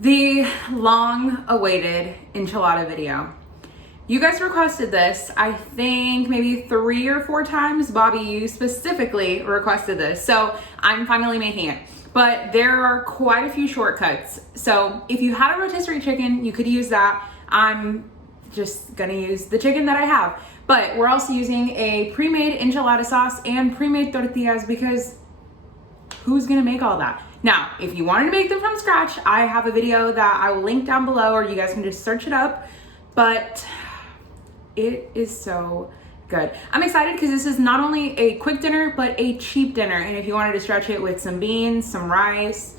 The long-awaited enchilada video. You guys requested this, I think maybe 3 or 4 times. Bobby, you specifically requested this, so I'm finally making it. But there are quite a few shortcuts. So if you had a rotisserie chicken, you could use that. I'm just gonna use the chicken that I have. But we're also using a pre-made enchilada sauce and pre-made tortillas because who's gonna make all that? Now, if you wanted to make them from scratch, I have a video that I will link down below, or you guys can just search it up. But it is so good. I'm excited because this is not only a quick dinner, but a cheap dinner. And if you wanted to stretch it with some beans, some rice.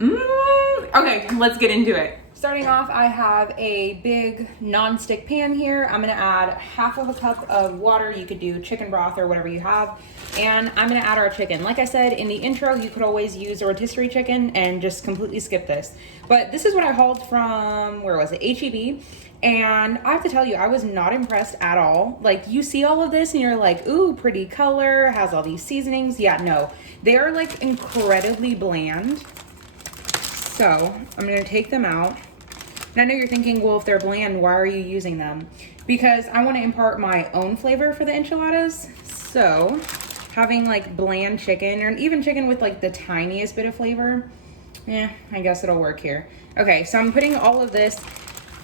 Okay, let's get into it. Starting off, I have a big non-stick pan here. I'm gonna add half of a cup of water. You could do chicken broth or whatever you have. And I'm gonna add our chicken. Like I said in the intro, you could always use a rotisserie chicken and just completely skip this. But this is what I hauled from, where was it? HEB. And I have to tell you, I was not impressed at all. Like, you see all of this and you're like, ooh, pretty color, has all these seasonings. Yeah, no, they are like incredibly bland. So I'm gonna take them out. And I know you're thinking, well, if they're bland, why are you using them? Because I wanna impart my own flavor for the enchiladas. So having like bland chicken, or even chicken with like the tiniest bit of flavor, I guess it'll work here. Okay, so I'm putting all of this.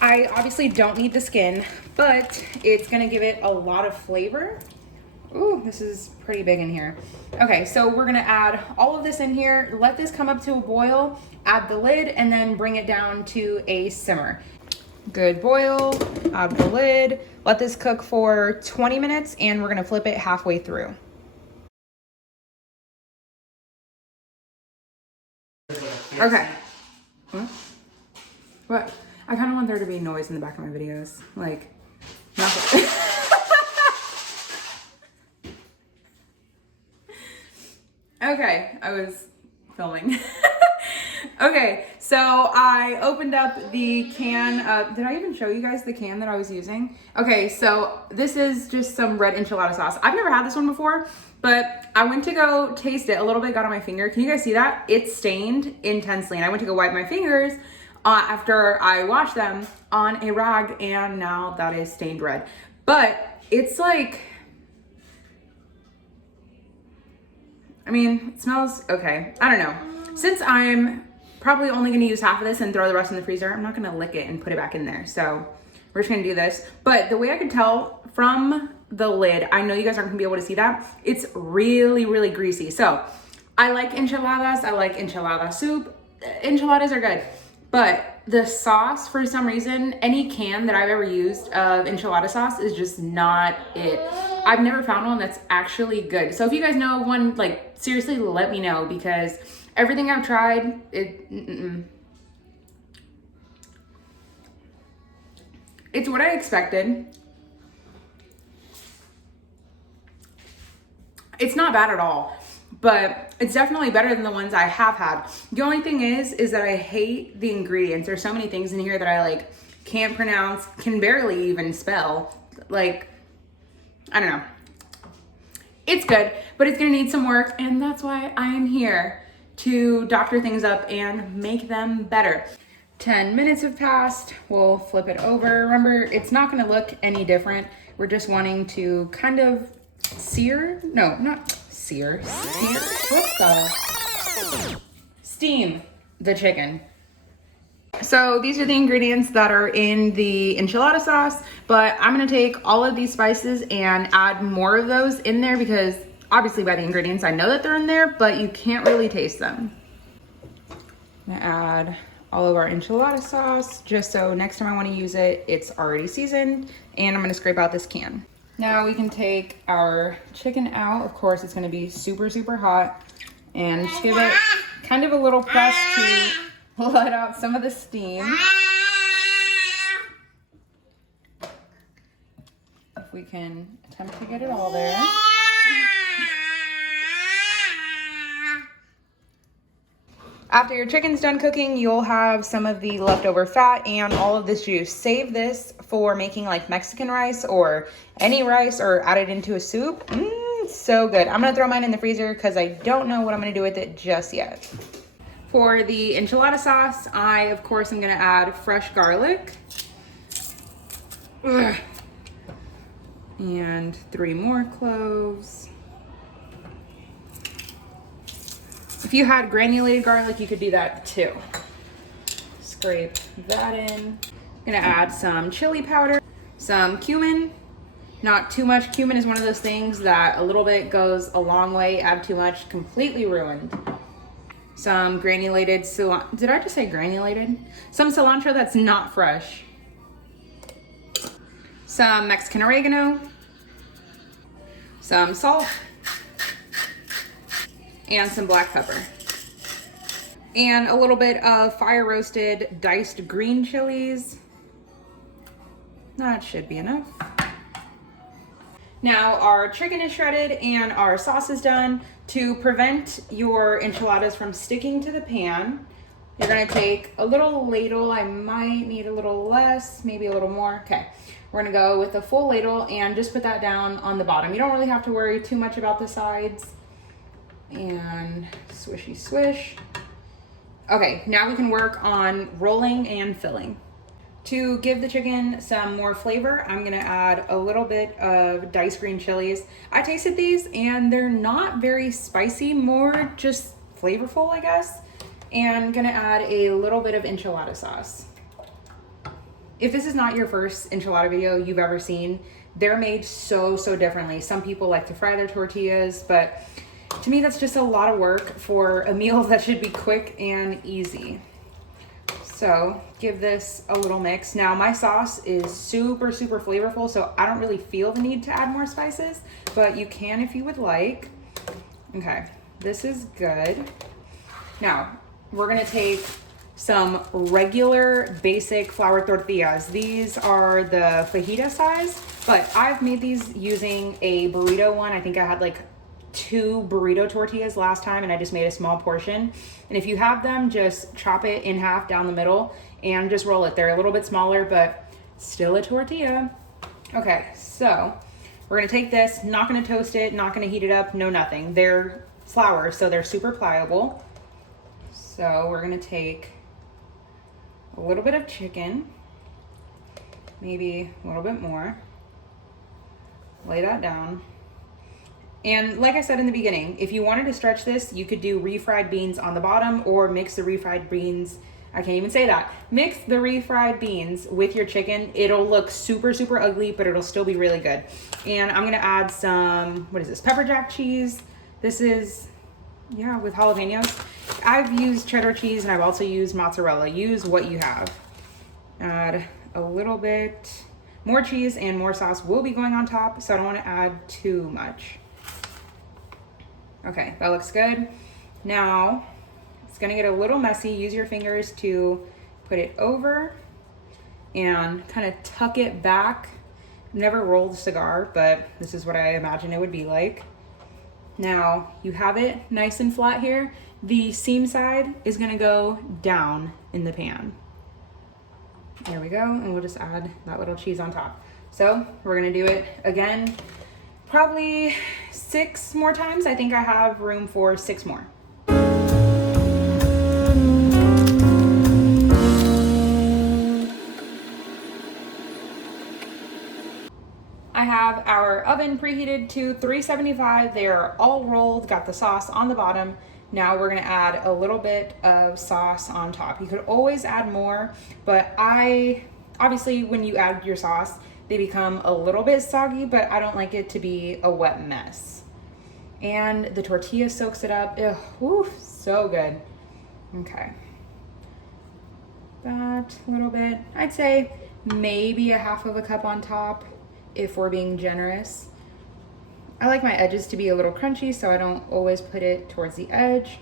I obviously don't need the skin, but it's gonna give it a lot of flavor. Ooh, this is pretty big in here. Okay, so we're gonna add all of this in here, let this come up to a boil, add the lid, and then bring it down to a simmer. Good boil, add the lid, let this cook for 20 minutes, and we're gonna flip it halfway through. Okay. What? I kind of want there to be noise in the back of my videos. Like, nothing. Okay, I was filming. Okay, so I opened up the can of, did I even show you guys the can that I was using? Okay, so this is just some red enchilada sauce. I've never had this one before, but I went to go taste it. A little bit got on my finger. Can you guys see that? It's stained intensely, and I went to go wipe my fingers after I washed them on a rag, and now that is stained red. But it's like, I mean, it smells okay. I don't know. Since I'm probably only gonna use half of this and throw the rest in the freezer, I'm not gonna lick it and put it back in there. So we're just gonna do this. But the way I could tell from the lid, I know you guys aren't gonna be able to see that, it's really, really greasy. So I like enchiladas, I like enchilada soup. Enchiladas are good. But the sauce, for some reason, any can that I've ever used of enchilada sauce is just not it. I've never found one that's actually good. So if you guys know of one, like, seriously, let me know, because everything I've tried, it's what I expected. It's not bad at all, but it's definitely better than the ones I have had. The only thing is that I hate the ingredients. There's so many things in here that I like can't pronounce, can barely even spell. Like, I don't know. It's good, but it's gonna need some work, and that's why I am here to doctor things up and make them better. 10 minutes have passed. We'll flip it over. Remember, it's not gonna look any different. We're just wanting to kind of sear, no, not sear, what the? Steam the chicken. So these are the ingredients that are in the enchilada sauce, but I'm gonna take all of these spices and add more of those in there, because obviously by the ingredients, I know that they're in there, but you can't really taste them. I'm gonna add all of our enchilada sauce, just so next time I wanna use it, it's already seasoned, and I'm gonna scrape out this can. Now we can take our chicken out. Of course, it's gonna be super, super hot, and just give it kind of a little press to let out some of the steam. If we can attempt to get it all there. After your chicken's done cooking, you'll have some of the leftover fat and all of this juice. Save this for making like Mexican rice or any rice, or add it into a soup. So good. I'm gonna throw mine in the freezer because I don't know what I'm gonna do with it just yet. For the enchilada sauce, I, of course, am gonna add fresh garlic. Ugh. And 3 more cloves. If you had granulated garlic, you could do that too. Scrape that in. I'm gonna add some chili powder, some cumin. Not too much. Cumin is one of those things that a little bit goes a long way. Add too much, completely ruined. Some granulated cilantro. Did I just say granulated? Some cilantro that's not fresh. Some Mexican oregano. Some salt. And some black pepper. And a little bit of fire roasted diced green chilies. That should be enough. Now our chicken is shredded and our sauce is done. To prevent your enchiladas from sticking to the pan, you're gonna take a little ladle. I might need a little less, maybe a little more. Okay, we're gonna go with a full ladle and just put that down on the bottom. You don't really have to worry too much about the sides. And swishy swish. Okay, now we can work on rolling and filling. To give the chicken some more flavor, I'm gonna add a little bit of diced green chilies. I tasted these and they're not very spicy, more just flavorful, I guess. And gonna add a little bit of enchilada sauce. If this is not your first enchilada video you've ever seen, they're made so differently. Some people like to fry their tortillas, but to me that's just a lot of work for a meal that should be quick and easy. So give this a little mix. Now my sauce is super flavorful, so I don't really feel the need to add more spices, but you can if you would like. Okay, this is good. Now we're gonna take some regular basic flour tortillas. These are the fajita size, but I've made these using a burrito one. I think I had like 2 burrito tortillas last time and I just made a small portion. And if you have them, just chop it in half down the middle and just roll it. They're a little bit smaller, but still a tortilla. Okay, so we're gonna take this, not gonna toast it, not gonna heat it up, no nothing. They're flour, so they're super pliable. So we're gonna take a little bit of chicken, maybe a little bit more, lay that down. And like I said in the beginning, if you wanted to stretch this, you could do refried beans on the bottom or mix the refried beans. I can't even say that. Mix the refried beans with your chicken. It'll look super ugly, but it'll still be really good. And I'm gonna add some, what is this, pepper jack cheese. This is, yeah, with jalapenos. I've used cheddar cheese and I've also used mozzarella. Use what you have. Add a little bit more cheese and more sauce will be going on top, so I don't wanna add too much. Okay, that looks good. Now, it's gonna get a little messy. Use your fingers to put it over and kind of tuck it back. Never rolled a cigar, but this is what I imagine it would be like. Now, you have it nice and flat here. The seam side is gonna go down in the pan. There we go, and we'll just add that little cheese on top. So, we're gonna do it again. Probably 6 more times. I think I have room for 6 more. I have our oven preheated to 375. They're all rolled, got the sauce on the bottom. Now we're gonna add a little bit of sauce on top. You could always add more, but obviously when you add your sauce, they become a little bit soggy, but I don't like it to be a wet mess. And the tortilla soaks it up. Ugh, whew, so good. Okay. That little bit. I'd say maybe a half of a cup on top if we're being generous. I like my edges to be a little crunchy, so I don't always put it towards the edge.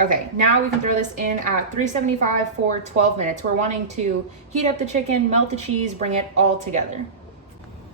Okay, now we can throw this in at 375 for 12 minutes. We're wanting to heat up the chicken, melt the cheese, bring it all together.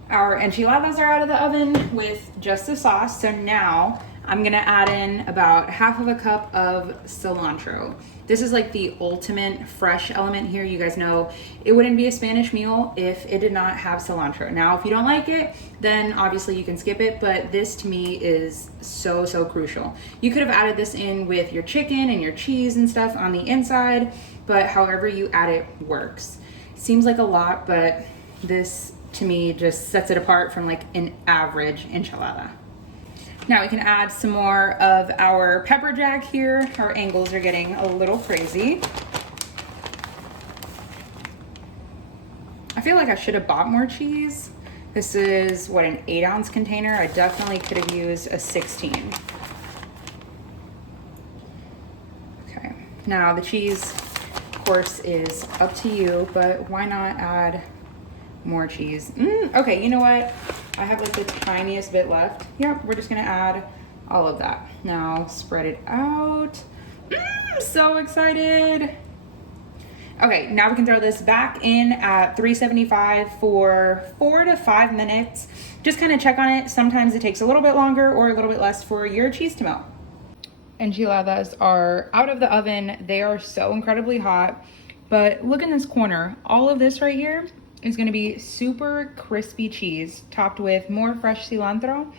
Our enchiladas are out of the oven with just the sauce, so now I'm gonna add in about half of a cup of cilantro. This is like the ultimate fresh element here. You guys know it wouldn't be a Spanish meal if it did not have cilantro. Now, if you don't like it, then obviously you can skip it, but this to me is so, so crucial. You could have added this in with your chicken and your cheese and stuff on the inside, but however you add it works. Seems like a lot, but this to me just sets it apart from like an average enchilada. Now we can add some more of our pepper jack here. Our angles are getting a little crazy. I feel like I should have bought more cheese. This is what, an 8-ounce container? I definitely could have used a 16. Okay, now the cheese, of course, is up to you, but why not add more cheese? Okay, you know what? I have like the tiniest bit left. Yep, we're just gonna add all of that. Now spread it out. So excited. Okay, now we can throw this back in at 375 for 4 to 5 minutes. Just kind of check on it. Sometimes it takes a little bit longer or a little bit less for your cheese to melt. Enchiladas are out of the oven. They are so incredibly hot, but look in this corner. All of this right here is gonna be super crispy cheese topped with more fresh cilantro.